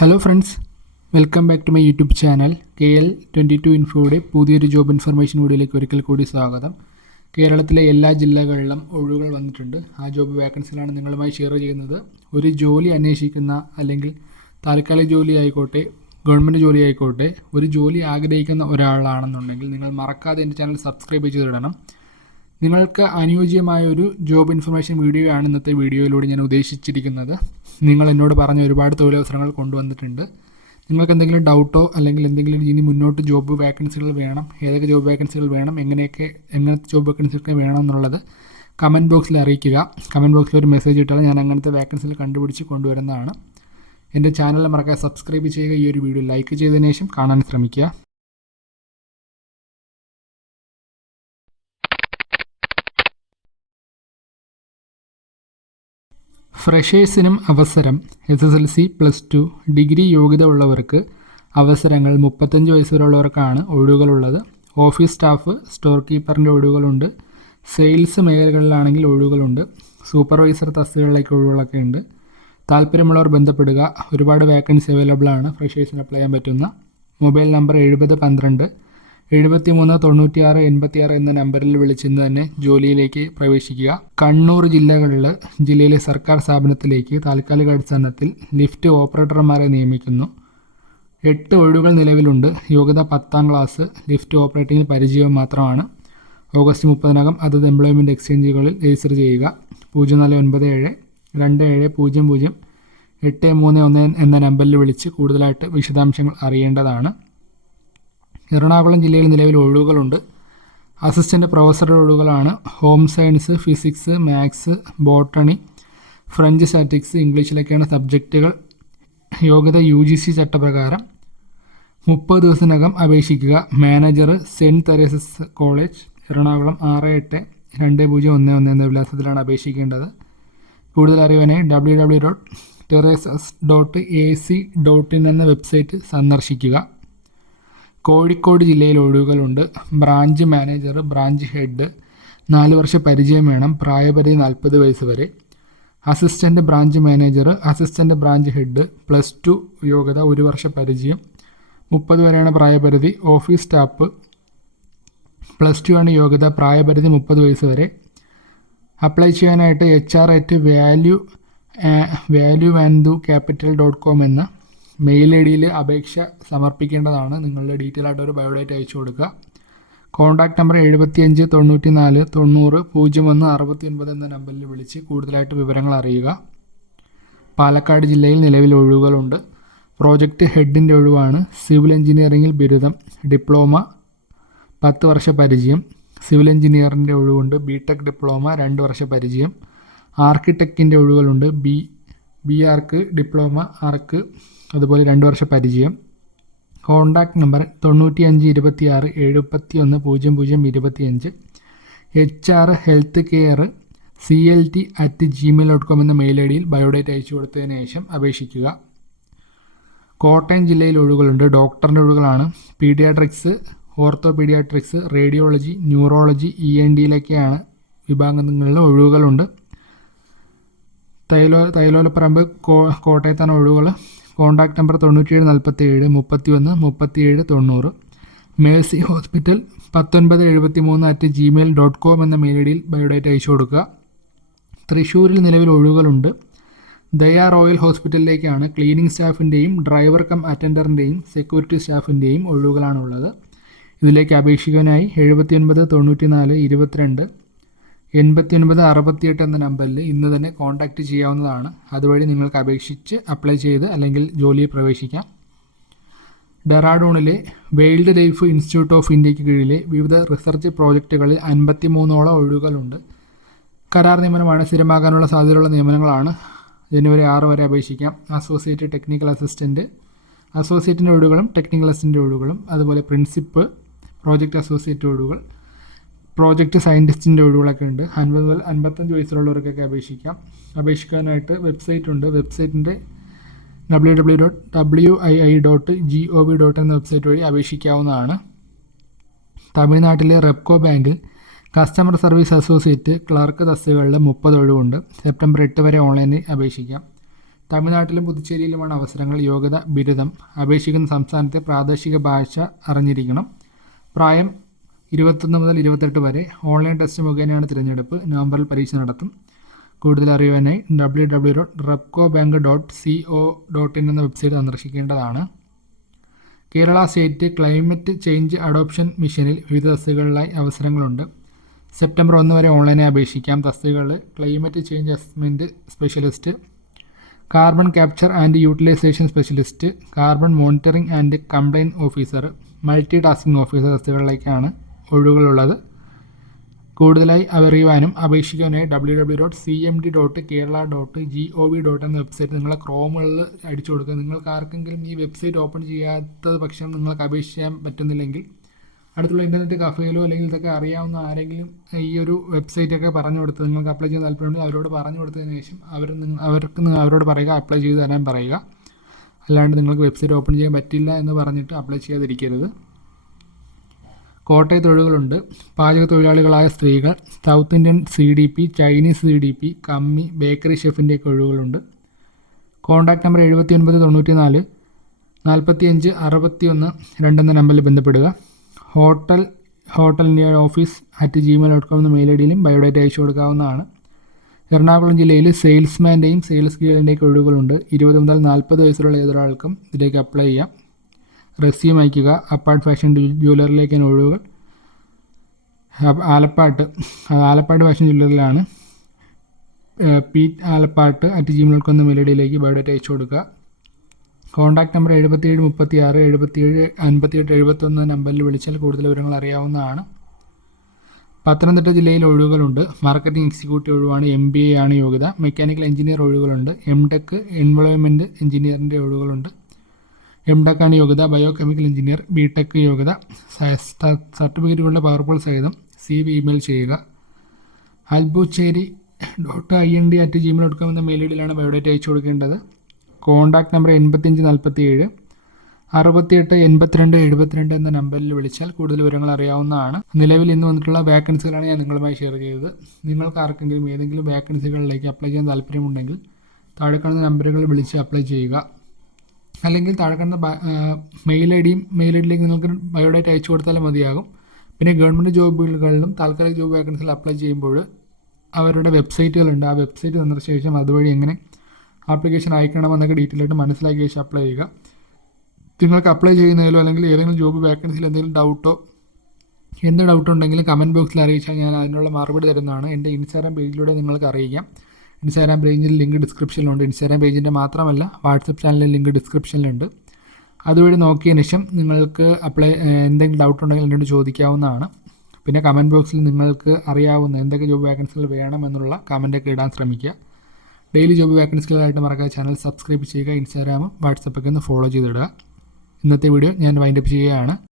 Hello friends welcome back to my YouTube channel K L twenty two ഇൻഫോയുടെ പുതിയൊരു job information വീഡിയോയിലേക്ക് ഒരിക്കൽ കൂടി സ്വാഗതം. കേരളത്തിലെ എല്ലാ ജില്ലകളിലും ഒഴിവുകൾ വന്നിട്ടുണ്ട്. ആ ജോബ് വേക്കൻസികളാണ് നിങ്ങളുമായി ഷെയർ ചെയ്യുന്നത്. ഒരു ജോലി അന്വേഷിക്കുന്ന അല്ലെങ്കിൽ താൽക്കാലിക ജോലി ആയിക്കോട്ടെ ഗവൺമെന്റ് ജോലി ആയിക്കോട്ടെ ഒരു ജോലി ആഗ്രഹിക്കുന്ന ഒരാളാണെന്നുണ്ടെങ്കിൽ നിങ്ങൾ മറക്കാതെ എന്റെ ചാനൽ സബ്സ്ക്രൈബ് ചെയ്തിടണം. നിങ്ങൾക്ക് അനുയോജ്യമായ ഒരു ജോബ് ഇൻഫർമേഷൻ വീഡിയോ ആണ് ഇന്നത്തെ വീഡിയോയിലൂടെ ഞാൻ ഉദ്ദേശിച്ചിരിക്കുന്നത്. നിങ്ങൾ എന്നോട് പറഞ്ഞ ഒരുപാട് തൊഴിലവസരങ്ങൾ കൊണ്ടുവന്നിട്ടുണ്ട്. നിങ്ങൾക്ക് എന്തെങ്കിലും ഡൗട്ടോ അല്ലെങ്കിൽ എന്തെങ്കിലും ഇനി മുന്നോട്ട് ജോബ് വേക്കൻസികൾ വേണം ഏതൊക്കെ ജോബ് വേക്കൻസികൾ വേണം എങ്ങനെയൊക്കെ എങ്ങനത്തെ ജോബ് വേക്കൻസിയൊക്കെ വേണം എന്നുള്ളത് കമന്റ് ബോക്സിൽ അറിയിക്കുക. കമന്റ് ബോക്സിൽ ഒരു മെസ്സേജ് ഇട്ടാൽ ഞാൻ അങ്ങനത്തെ വേക്കൻസികൾ കണ്ടുപിടിച്ച് കൊണ്ടുവരുന്നതാണ്. എന്റെ ചാനൽ മറക്കാതെ സബ്സ്ക്രൈബ് ചെയ്യുക ഈ ഒരു വീഡിയോ ലൈക്ക് ചെയ്തതിനു ശേഷം കാണാൻ ശ്രമിക്കുക. ഫ്രഷേഴ്സിനും അവസരം. S S L C plus two. Degree യോഗ്യത ഉള്ളവർക്ക് അവസരങ്ങൾ മുപ്പത്തഞ്ച് വയസ്സ് വരെയുള്ളവർക്കാണ് ഒഴിവുകളുള്ളത്. ഓഫീസ് സ്റ്റാഫ് സ്റ്റോർ കീപ്പറിന്റെ ഒഴിവുകളുണ്ട്. സെയിൽസ് മേഖലകളിലാണെങ്കിൽ ഒഴിവുകളുണ്ട്. സൂപ്പർവൈസർ തസ്തികളിലേക്ക് ഒഴിവുകളൊക്കെ ഉണ്ട്. താല്പര്യമുള്ളവർ ബന്ധപ്പെടുക. ഒരുപാട് വേക്കൻസി അവൈലബിൾ ആണ്. ഫ്രഷേഴ്സിന് അപ്ലൈ ചെയ്യാൻ പറ്റുന്ന. മൊബൈൽ നമ്പർ എഴുപത് പന്ത്രണ്ട്. എഴുപത്തി മൂന്ന് തൊണ്ണൂറ്റിയാറ് എൺപത്തിയാറ് എന്ന നമ്പറിൽ വിളിച്ചിന്ന് തന്നെ ജോലിയിലേക്ക് പ്രവേശിക്കുക. കണ്ണൂർ ജില്ലകളിൽ ജില്ലയിലെ സർക്കാർ സ്ഥാപനത്തിലേക്ക് താൽക്കാലിക അടിസ്ഥാനത്തിൽ ലിഫ്റ്റ് ഓപ്പറേറ്റർമാരെ നിയമിക്കുന്നു. എട്ട് ഒഴിവുകൾ നിലവിലുണ്ട്. യോഗ്യത പത്താം ക്ലാസ് ലിഫ്റ്റ് ഓപ്പറേറ്റിംഗിൽ പരിചയം മാത്രമാണ്. ഓഗസ്റ്റ് മുപ്പതിനകം അതത് എംപ്ലോയ്മെന്റ് എക്സ്ചേഞ്ചുകളിൽ രജിസ്റ്റർ ചെയ്യുക. പൂജ്യം നാല് ഒൻപത് ഏഴ് രണ്ട് ഏഴ് പൂജ്യം പൂജ്യം എട്ട് മൂന്ന് ഒന്ന് എന്ന നമ്പറിൽ വിളിച്ച് കൂടുതലായിട്ട് വിശദാംശങ്ങൾ അറിയേണ്ടതാണ്. എറണാകുളം ജില്ലയിൽ നിലവിൽ ഒഴിവുകളുണ്ട്. അസിസ്റ്റന്റ് പ്രൊഫസറുടെ ഒഴിവുകളാണ്. Home science physics maths botany French statistics ഇംഗ്ലീഷിലൊക്കെയാണ് സബ്ജക്റ്റുകൾ. യോഗ്യത യു ജി സി ചട്ടപ്രകാരം മുപ്പത് ദിവസത്തിനകം അപേക്ഷിക്കുക. Manager Saint Teresa's college Ernakulam ആറ് എട്ട് രണ്ട് പൂജ്യം ഒന്ന് ഒന്ന് എന്ന വിലാസത്തിലാണ് അപേക്ഷിക്കേണ്ടത്. കൂടുതൽ അറിയാനായി W W dot teresas dot A C dot in എന്ന വെബ്സൈറ്റ് സന്ദർശിക്കുക. കോഴിക്കോട് ജില്ലയിൽ ഒഴിവുകളുണ്ട്. ബ്രാഞ്ച് മാനേജർ ബ്രാഞ്ച് ഹെഡ് നാല് വർഷ പരിചയം വേണം പ്രായപരിധി നാൽപ്പത് വയസ്സ് വരെ. Assistant branch manager assistant branch head plus two യോഗ്യത ഒരു വർഷ പരിചയം മുപ്പത് വരെയാണ് പ്രായപരിധി. ഓഫീസ് സ്റ്റാഫ് പ്ലസ് ടു ആണ് യോഗ്യത പ്രായപരിധി മുപ്പത് വയസ്സ് വരെ. അപ്ലൈ ചെയ്യാനായിട്ട് H R at value value വാൻഡു capital dot com എന്ന മെയിൽ ഐ ഡിയിൽ അപേക്ഷ സമർപ്പിക്കേണ്ടതാണ്. നിങ്ങളുടെ ഡീറ്റെയിൽ ആയിട്ട് ഒരു ബയോഡേറ്റ അയച്ചു കൊടുക്കുക. കോൺടാക്ട് നമ്പർ എഴുപത്തിയഞ്ച് തൊണ്ണൂറ്റി നാല് തൊണ്ണൂറ് പൂജ്യം ഒന്ന് അറുപത്തി ഒൻപത് എന്ന നമ്പറിൽ വിളിച്ച് കൂടുതലായിട്ട് വിവരങ്ങൾ അറിയുക. പാലക്കാട് ജില്ലയിൽ നിലവിൽ ഒഴിവുകളുണ്ട്. പ്രോജക്റ്റ് ഹെഡിന്റെ ഒഴിവാണ്. സിവിൽ എഞ്ചിനീയറിംഗിൽ ബിരുദം ഡിപ്ലോമ പത്ത് വർഷ പരിചയം. സിവിൽ എഞ്ചിനീയറിന്റെ ഒഴിവുണ്ട്. ബി ടെക് ഡിപ്ലോമ രണ്ട് വർഷ പരിചയം. ആർക്കിടെക്റ്റിന്റെ ഒഴിവുകളുണ്ട്. B B arch diploma arch അതുപോലെ രണ്ട് വർഷ പരിചയം. കോണ്ടാക്ട് നമ്പർ തൊണ്ണൂറ്റി അഞ്ച് ഇരുപത്തി ആറ് എഴുപത്തി ഒന്ന് പൂജ്യം പൂജ്യം ഇരുപത്തി അഞ്ച് H R health care C L T at gmail dot com എന്ന മെയിൽ ഐ ഡിയിൽ ബയോഡേറ്റ് അയച്ചു കൊടുത്തതിന് ശേഷം അപേക്ഷിക്കുക. കോട്ടയം ജില്ലയിൽ ഒഴിവുകളുണ്ട്. ഡോക്ടറിന്റെ ഒഴിവുകളാണ്. Paediatrics ortho paediatrics radiology neurology E N ഡിയിലൊക്കെയാണ് വിഭാഗങ്ങളിൽ ഒഴിവുകളുണ്ട്. തൈലോ തൈലോലപ്പറമ്പ് കോ കോട്ടയത്താണ് ഒഴിവുകൾ. കോൺടാക്ട് നമ്പർ തൊണ്ണൂറ്റിയേഴ് നാൽപ്പത്തി ഏഴ് മുപ്പത്തി ഒന്ന് മുപ്പത്തിയേഴ് തൊണ്ണൂറ്. മേഴ്സി ഹോസ്പിറ്റൽ പത്തൊൻപത് എഴുപത്തി മൂന്ന് അറ്റ് ജിമെയിൽ ഡോട്ട് കോം എന്ന മെയിൽ ഐ ഡിയിൽ ബയോഡേറ്റ അയച്ചു കൊടുക്കുക. തൃശ്ശൂരിൽ നിലവിൽ ഒഴിവുകളുണ്ട്. ദയാ റോയൽ ഹോസ്പിറ്റലിലേക്കാണ് ക്ലീനിങ് സ്റ്റാഫിന്റെയും ഡ്രൈവർ കം അറ്റൻഡറിന്റെയും സെക്യൂരിറ്റി സ്റ്റാഫിന്റെയും ഒഴിവുകളാണുള്ളത്. ഇതിലേക്ക് അപേക്ഷിക്കാനായി എഴുപത്തി ഒൻപത് തൊണ്ണൂറ്റി നാല് ഇരുപത്തിരണ്ട് എൺപത്തി ഒൻപത് അറുപത്തിയെട്ട് എന്ന നമ്പറിൽ ഇന്ന് തന്നെ കോൺടാക്റ്റ് ചെയ്യാവുന്നതാണ്. അതുവഴി നിങ്ങൾക്ക് അപേക്ഷിച്ച് അപ്ലൈ ചെയ്ത് അല്ലെങ്കിൽ ജോലിയിൽ പ്രവേശിക്കാം. ഡെറാഡൂണിലെ വേൾഡ് ലൈഫ് ഇൻസ്റ്റിറ്റ്യൂട്ട് ഓഫ് ഇന്ത്യയ്ക്ക് കീഴിലെ വിവിധ റിസർച്ച് പ്രോജക്റ്റുകളിൽ അൻപത്തി മൂന്നോളം ഒഴിവുകളുണ്ട്. കരാർ നിയമനമാണ് സ്ഥിരമാകാനുള്ള സാധ്യതയുള്ള നിയമനങ്ങളാണ്. ജനുവരി ആറ് വരെ അപേക്ഷിക്കാം. അസോസിയേറ്റ് ടെക്നിക്കൽ അസിസ്റ്റന്റ് അസോസിയേറ്റിന്റെ ഒഴിവുകളും ടെക്നിക്കൽ അസിസ്റ്റന്റ് ഒഴിവുകളും അതുപോലെ പ്രിൻസിപ്പ് പ്രോജക്റ്റ് അസോസിയേറ്റ് ഒഴിവുകൾ പ്രോജക്റ്റ് സയന്റിസ്റ്റിന്റെ ഒഴിവുകളൊക്കെ ഉണ്ട്. അൻപത് മുതൽ അൻപത്തഞ്ച് വയസ്സിലുള്ളവർക്കൊക്കെ അപേക്ഷിക്കാം. അപേക്ഷിക്കാനായിട്ട് വെബ്സൈറ്റ് ഉണ്ട്. വെബ്സൈറ്റിന്റെ W W dot W I I dot G O V dot എന്ന വെബ്സൈറ്റ് വഴി അപേക്ഷിക്കാവുന്നതാണ്. തമിഴ്നാട്ടിലെ റെപ്കോ ബാങ്കിൽ കസ്റ്റമർ സർവീസ് അസോസിയേറ്റ് ക്ലർക്ക് തസ്തികകളിൽ മുപ്പത് ഒഴിവുണ്ട്. സെപ്റ്റംബർ എട്ട് വരെ ഓൺലൈനിൽ അപേക്ഷിക്കാം. തമിഴ്നാട്ടിലും പുതുച്ചേരിയിലുമാണ് അവസരങ്ങൾ. യോഗ്യത ബിരുദം. അപേക്ഷിക്കുന്ന സംസ്ഥാനത്തെ പ്രാദേശിക ഭാഷ അറിഞ്ഞിരിക്കണം. പ്രായം ഇരുപത്തൊന്ന് മുതൽ ഇരുപത്തെട്ട് വരെ ഓൺലൈൻ ടെസ്റ്റ് മുഖേനയാണ് തിരഞ്ഞെടുപ്പ്. നവംബറിൽ പരീക്ഷ നടത്തും. കൂടുതൽ അറിയുവാനായി W W dot Repco bank dot C O dot in എന്ന website സന്ദർശിക്കേണ്ടതാണ്. Kerala state climate change adoption മിഷനിൽ വിവിധ തസ്തികകളിലായി അവസരങ്ങളുണ്ട്. സെപ്റ്റംബർ ഒന്ന് വരെ ഓൺലൈനായി അപേക്ഷിക്കാം. തസ്തികകൾ climate change assessment specialist carbon capture and utilisation specialist carbon monitoring and compliant officer multi tasking officer തസ്തികകളിലേക്കാണ് ഒഴിവുകളുള്ളത്. കൂടുതലായി അറിയുവാനും അപേക്ഷിക്കാനായി W W dot C M D dot Kerala dot G O V dot എന്ന website നിങ്ങളെ ക്രോമുകളിൽ അടിച്ചു കൊടുക്കുക നിങ്ങൾക്ക് ആർക്കെങ്കിലും ഈ വെബ്സൈറ്റ് ഓപ്പൺ ചെയ്യാത്തത് പക്ഷം നിങ്ങൾക്ക് അപേക്ഷിക്കാൻ പറ്റുന്നില്ലെങ്കിൽ അടുത്തുള്ള ഇന്റർനെറ്റ് കഫേയിലോ അല്ലെങ്കിൽ ഇതൊക്കെ അറിയാവുന്ന ആരെങ്കിലും ഈ ഒരു വെബ്സൈറ്റൊക്കെ പറഞ്ഞു കൊടുത്ത് നിങ്ങൾക്ക് അപ്ലൈ ചെയ്യാൻ താല്പര്യമുണ്ടെങ്കിൽ അവരോട് പറഞ്ഞു കൊടുത്തതിന് ശേഷം അവർ അവർക്ക് അവരോട് പറയുക അപ്ലൈ ചെയ്ത് തരാൻ പറയുക. അല്ലാണ്ട് നിങ്ങൾക്ക് വെബ്സൈറ്റ് ഓപ്പൺ ചെയ്യാൻ പറ്റില്ല എന്ന് പറഞ്ഞിട്ട് അപ്ലൈ ചെയ്യാതിരിക്കരുത്. കോട്ടയത്ത് തൊഴിലുകളുണ്ട്. പാചക തൊഴിലാളികളായ സ്ത്രീകൾ south Indian C D P Chinese C D P commis bakery ഷെഫിന്റെയൊക്കെ ഒഴിവുകളുണ്ട്. കോൺടാക്റ്റ് നമ്പർ എഴുപത്തി ഒൻപത് തൊണ്ണൂറ്റി നാല് നാൽപ്പത്തി അഞ്ച് അറുപത്തി ഒന്ന് രണ്ടെന്ന നമ്പറിൽ ബന്ധപ്പെടുക. ഹോട്ടൽ ഹോട്ടൽ ഹോട്ടലിന്റെ office at gmail dot com എന്ന മെയിൽ ഐ ഡിയിലും ബയോഡേറ്റ അയച്ചു കൊടുക്കാവുന്നതാണ്. എറണാകുളം ജില്ലയിൽ സെയിൽസ്മാന്റെയും സെയിൽസ് ഗേളിന്റെയൊക്കെ ഒഴിവുകളുണ്ട്. ഇരുപത് മുതൽ നാൽപ്പത് വയസ്സുള്ള ഏതൊരാൾക്കും ഇതിലേക്ക് അപ്ലൈ ചെയ്യാം. റെസ്യൂം അയക്കുക അപ്പാർട്ട് ഫാഷൻ ജ്വല്ലറിലേക്കാണ് ഒഴിവുകൾ. ആലപ്പാട്ട്. ആലപ്പാട്ട് ഫാഷൻ ജ്വല്ലറിലാണ് പി ആലപ്പാട്ട് അറ്റ് ജിമെയിൽ കൊന്ന മെലഡിയിലേക്ക് ബയോഡേറ്റ അയച്ചു കൊടുക്കുക. കോൺടാക്ട് നമ്പർ എഴുപത്തിയേഴ് മുപ്പത്തി ആറ് എഴുപത്തിയേഴ് അൻപത്തിയെട്ട് എഴുപത്തൊന്ന് നമ്പറിൽ വിളിച്ചാൽ കൂടുതൽ വിവരങ്ങൾ അറിയാവുന്നതാണ്. പത്തനംതിട്ട ജില്ലയിൽ ഒഴിവുകളുണ്ട്. മാർക്കറ്റിംഗ് എക്സിക്യൂട്ടീവ് ഒഴിവാണ്. എം ബി എ ആണ് യോഗ്യത. മെക്കാനിക്കൽ എഞ്ചിനീയർ ഒഴിവുകളുണ്ട്. എം ടെക് എൻവയോൺമെന്റ് എഞ്ചിനീയറിന്റെ ഒഴിവുകളുണ്ട്. എം ടെക്കാണ് യോഗ്യത. Bio chemical engineer B tech യോഗ്യത സർട്ടിഫിക്കറ്റുകളുടെ പവർഫുൾ സഹിതം സി വി ഇമെയിൽ ചെയ്യുക. അൽബുച്ചേരി dot I N D at gmail dot com എന്ന മെയിൽ ഐ ഡിയിലാണ് ബയോഡേറ്റ അയച്ചു കൊടുക്കേണ്ടത്. കോൺടാക്ട് നമ്പർ എൺപത്തിയഞ്ച് നാൽപ്പത്തി ഏഴ് അറുപത്തിയെട്ട് എൺപത്തിരണ്ട് എഴുപത്തിരണ്ട് എന്ന നമ്പറിൽ വിളിച്ചാൽ കൂടുതൽ വിവരങ്ങൾ അറിയാവുന്നതാണ്. നിലവിൽ ഇന്ന് വന്നിട്ടുള്ള വേക്കൻസികളാണ് ഞാൻ നിങ്ങളുമായി ഷെയർ ചെയ്തത്. നിങ്ങൾക്ക് ആർക്കെങ്കിലും ഏതെങ്കിലും വേക്കൻസികളിലേക്ക് അപ്ലൈ ചെയ്യാൻ താല്പര്യമുണ്ടെങ്കിൽ താഴെ കാണുന്ന നമ്പറുകൾ വിളിച്ച് അപ്ലൈ ചെയ്യുക. അല്ലെങ്കിൽ താഴെ കണ്ട മെയിൽ ഐ ഡിയും മെയിൽ ഐ ഡിയിലേക്ക് നിങ്ങൾക്ക് ബയോഡേറ്റ അയച്ചു കൊടുത്താലും മതിയാകും. പിന്നെ ഗവൺമെന്റ് ജോബുകളിലും താൽക്കാലിക ജോബ് വേക്കൻസിൽ അപ്ലൈ ചെയ്യുമ്പോൾ അവരുടെ വെബ്സൈറ്റുകളുണ്ട് ആ വെബ്സൈറ്റ് സന്ദർശിച്ച ശേഷം അതുവഴി എങ്ങനെ ആപ്ലിക്കേഷൻ അയക്കണമെന്നൊക്കെ ഡീറ്റെയിൽ ആയിട്ട് മനസ്സിലാക്കിയ ശേഷം അപ്ലൈ ചെയ്യുക. നിങ്ങൾക്ക് അപ്ലൈ ചെയ്യുന്നതിലോ അല്ലെങ്കിൽ ഏതെങ്കിലും ജോബ് വേക്കൻസിയിൽ എന്തെങ്കിലും ഡൗട്ടോ എന്ത് ഡൗട്ട് ഉണ്ടെങ്കിലും കമന്റ് ബോക്സിൽ അറിയിച്ചാൽ ഞാൻ അതിനുള്ള മറുപടി തരുന്നതാണ്. എന്റെ ഇൻസ്റ്റാഗ്രാം പേജിലൂടെ നിങ്ങൾക്ക് അറിയിക്കാം. ഇൻസ്റ്റാഗ്രാം പേജിൽ ലിങ്ക് ഡിസ്ക്രിപ്ഷനിലുണ്ട്. ഇൻസ്റ്റാഗ്രാം പേജിന്റെ മാത്രമല്ല വാട്സപ്പ് ചാനലിലെ ലിങ്ക് ഡിസ്ക്രിപ്ഷനിലുണ്ട്. അതുവഴി നോക്കിയതിന് ശേഷം നിങ്ങൾക്ക് അപ്ലൈ എന്തെങ്കിലും ഡൗട്ട് ഉണ്ടെങ്കിൽ എന്നോട് ചോദിക്കാവുന്നതാണ്. പിന്നെ കമന്റ് ബോക്സിൽ നിങ്ങൾക്ക് അറിയാവുന്ന എന്തൊക്കെ ജോബ് വേക്കൻസികൾ വേണമെന്നുള്ള കമന്റൊക്കെ ഇടാൻ ശ്രമിക്കുക. ഡെയിലി ജോബ് വേക്കൻസികളായിട്ട് മറക്കാതെ ചാനൽ സബ്സ്ക്രൈബ് ചെയ്യുക ഇൻസ്റ്റാഗ്രാമും വാട്സപ്പൊക്കെ ഒന്ന് ഫോളോ ചെയ്തിടുക. ഇന്നത്തെ വീഡിയോ ഞാൻ വൈൻഡപ്പ് ചെയ്യുകയാണ്.